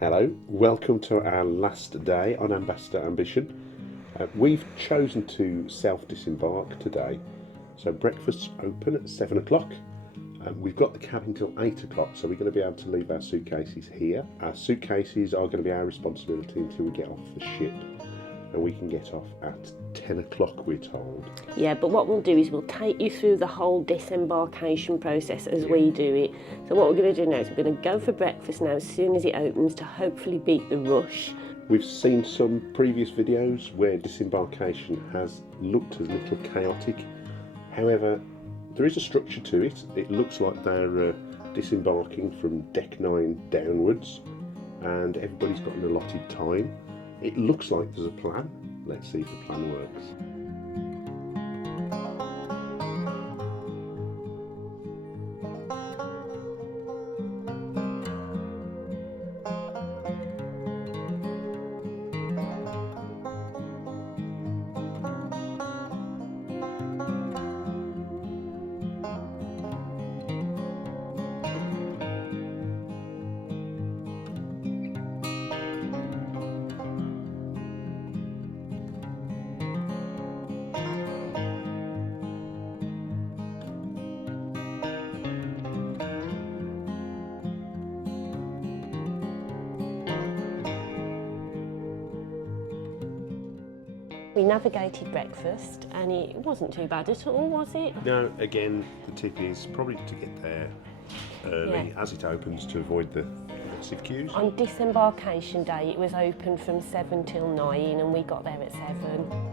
Hello, welcome to our last day on Ambassador Ambition. We've chosen to self-disembark today, so breakfast's open at 7 o'clock. We've got the cab until 8 o'clock, so we're going to be able to leave our suitcases here. Our suitcases are going to be our responsibility until we get off the ship, and we can get off at 10 o'clock, we're told. Yeah, but what we'll do is we'll take you through the whole disembarkation process as we do it. So what we're going to do now is we're going to go for breakfast now as soon as it opens to hopefully beat the rush. We've seen some previous videos where disembarkation has looked a little chaotic. However, there is a structure to it. It looks like they're disembarking from deck 9 downwards, and everybody's got an allotted time. It looks like there's a plan. Let's see if the plan works. We navigated breakfast and it wasn't too bad at all, was it? No, again, the tip is probably to get there early as it opens to avoid the massive queues. On disembarkation day it was open from 7 till 9 and we got there at 7.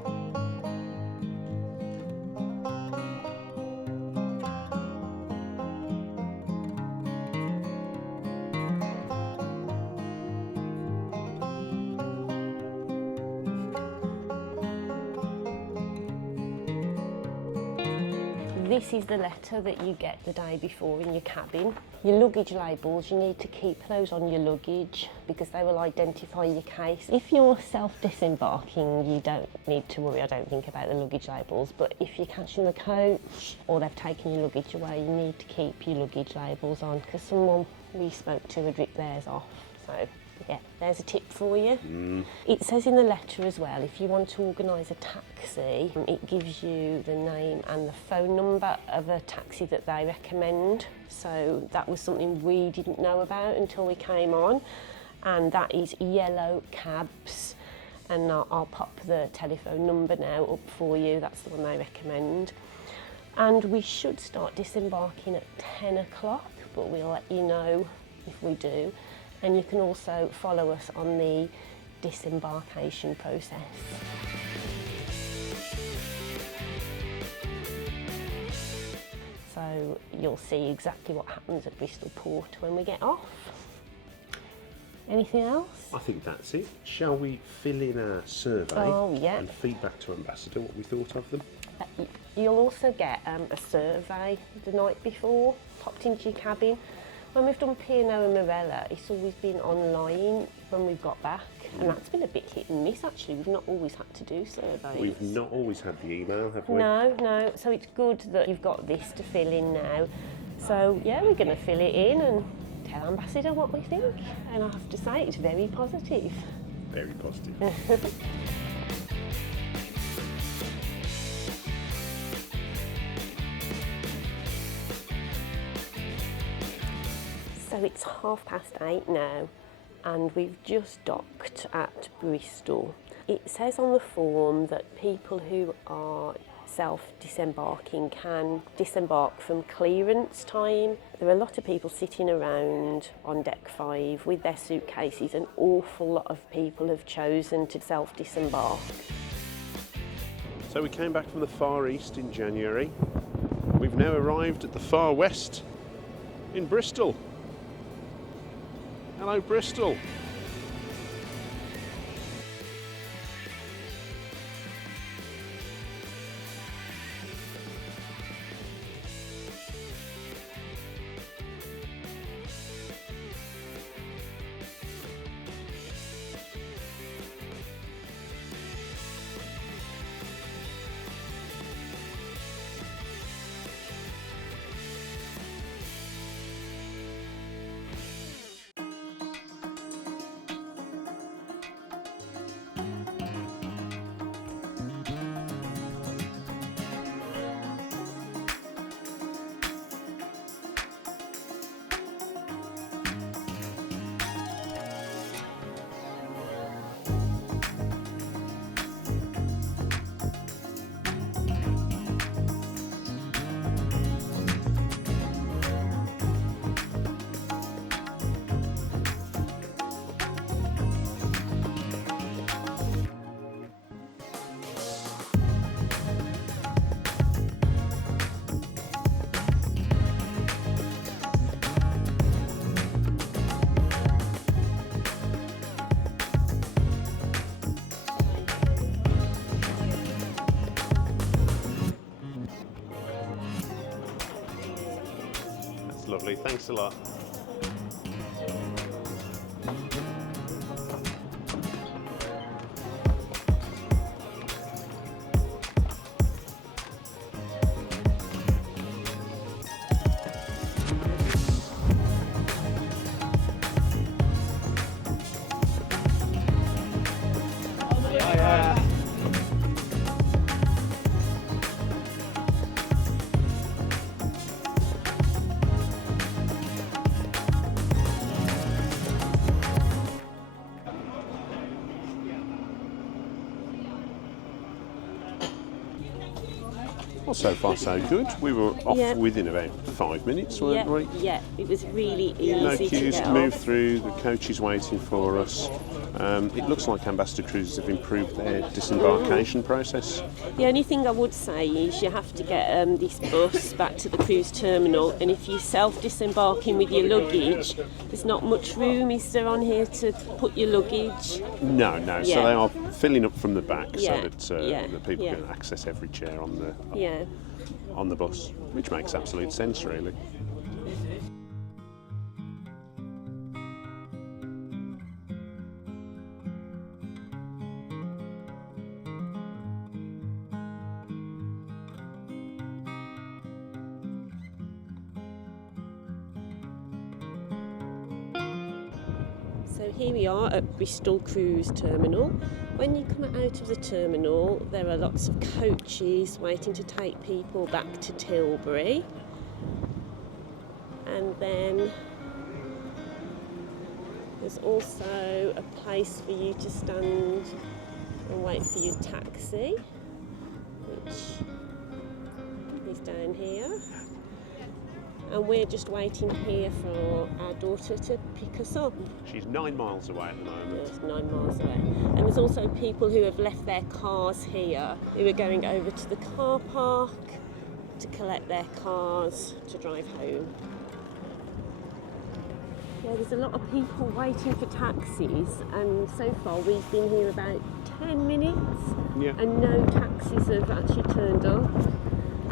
This is the letter that you get the day before in your cabin. Your luggage labels, you need to keep those on your luggage because they will identify your case. If you're self-disembarking, you don't need to worry, I don't think, about the luggage labels, but if you're catching the coach or they've taken your luggage away, you need to keep your luggage labels on because someone we spoke to had ripped theirs off. So yeah, there's a tip for you. It says in the letter as well, if you want to organise a taxi, it gives you the name and the phone number of a taxi that they recommend. So that was something we didn't know about until we came on, and that is Yellow Cabs. And I'll pop the telephone number now up for you, that's the one they recommend. And we should start disembarking at 10 o'clock, but we'll let you know if we do. And you can also follow us on the disembarkation process. So you'll see exactly what happens at Bristol Port when we get off. Anything else? I think that's it. Shall we fill in our survey and feedback to Ambassador what we thought of them? You'll also get a survey the night before, popped into your cabin. When we've done P&O and Morella, it's always been online when we've got back, and that's been a bit hit and miss actually. We've not always had to do surveys. We've not always had the email, have we? No, so it's good that you've got this to fill in now. So yeah, we're going to fill it in and tell Ambassador what we think, and I have to say it's very positive. Very positive. So it's 8:30 now and we've just docked at Bristol. It says on the form that people who are self-disembarking can disembark from clearance time. There are a lot of people sitting around on deck 5 with their suitcases. An awful lot of people have chosen to self-disembark. So we came back from the Far East in January. We've now arrived at the Far West in Bristol. Hello, Bristol. Thanks a lot. Well, so far so good. We were off Yeah. within about 5 minutes, weren't we? Yeah, it was really easy No to queues, get move off. through, the coach is waiting for us. It looks like Ambassador Cruises have improved their disembarkation process. The only thing I would say is you have to get this bus back to the cruise terminal, and if you're self-disembarking with your luggage, there's not much room, is there, on here to put your luggage? No, so Yeah. they are filling up from the back Yeah, so that, yeah, that people yeah. can access every chair on the Yeah. on the bus, which makes absolute sense, really. So here we are at Bristol Cruise Terminal. When you come out of the terminal, there are lots of coaches waiting to take people back to Tilbury. And then there's also a place for you to stand and wait for your taxi, which is down here. And we're just waiting here for our daughter to pick us up. She's 9 miles away at the moment. It's 9 miles away. And there's also people who have left their cars here, who are going over to the car park to collect their cars to drive home. Yeah, there's a lot of people waiting for taxis, and so far we've been here about 10 minutes Yeah. and no taxis have actually turned up.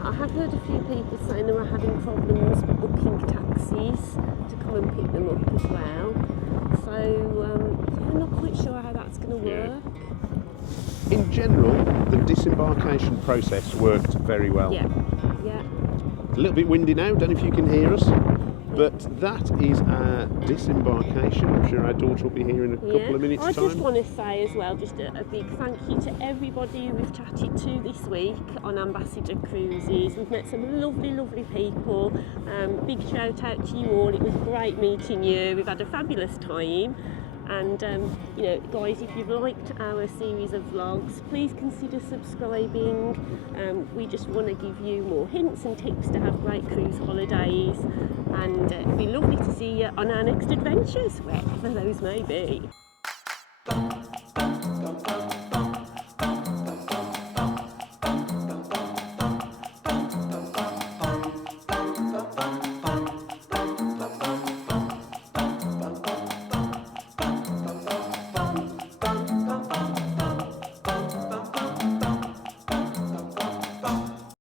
I have heard a few people saying they were having problems booking taxis to come and pick them up as well. So I'm not quite sure how that's going to Yeah. work. In general, the disembarkation process worked very well. Yeah. A little bit windy now, don't know if you can hear us, but that is our disembarkation. I'm sure our daughter will be here in a couple of minutes' I time. just want to say as well, just a big thank you to everybody who we've chatted to this week on Ambassador Cruises. We've met some lovely, lovely people. Big shout out to you all. It was great meeting you. We've had a fabulous time. And guys, if you've liked our series of vlogs, please consider subscribing. We just want to give you more hints and tips to have great cruise holidays, and it'd be lovely to see you on our next adventures, wherever those may be.